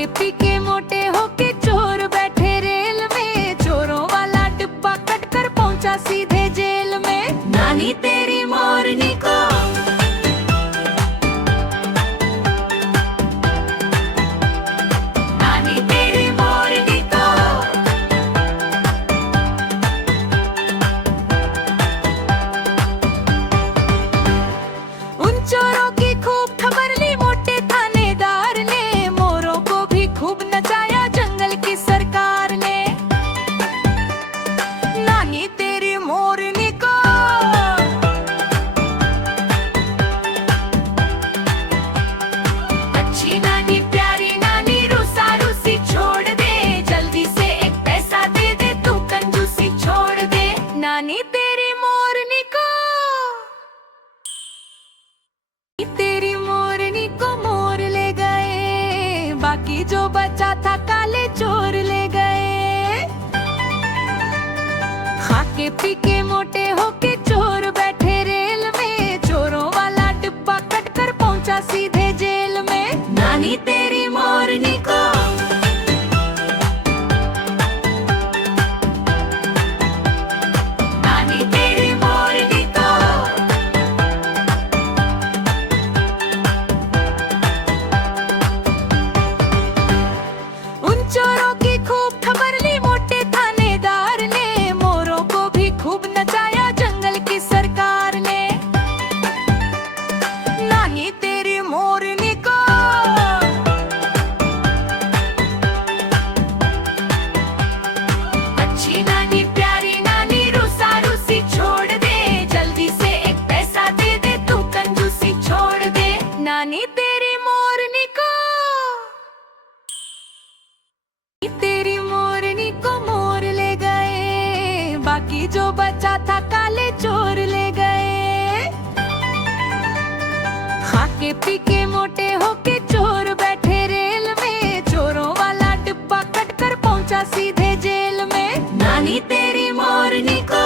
खाके पी के मोटे होके चोर बैठे रेल में, चोरों वाला डिब्बा कट कर पहुंचा सीधे जेल में। नानी तेरी मोरनी को चोरों की खूब खबर ली मोटे थानेदार ने, मोरों को भी खूब नचाया जंगल की सरकार ने। नानी तेरी मोरनी को अच्छी नानी प्यारी नानी रूसा रूसी छोड़ दे, जल्दी से एक पैसा दे दे तू कंजूसी छोड़ दे। नानी तेरी मोरनी को तेरी मोरनी को मोर ले गए, बाकी जो बचा था काले चोर ले गए। खाके पी के मोटे होके चोर बैठे रेल में, चोरों वाला डिब्बा कट कर पहुंचा सीधे जेल में। नानी तेरी मोरनी को चोरों की खूब खबर ली मोटे थानेदार ने, मोरों को भी खूब नचाया जंगल की सरकार ने। नानी तेरी मोरनी को अच्छी नानी प्यारी नानी रूसा रूसी छोड़ दे, जल्दी से एक पैसा दे दे तू कंजूसी छोड़ दे। नानी तेरी मोरनी को तेरी मोरनी को मोर ले गए, बाकी जो बचा था काले चोर ले गए। खाके पी के मोटे होके चोर बैठे रेल में, चोरों वाला डिब्बा कट कर पहुंचा सीधे जेल में। नानी तेरी मोरनी को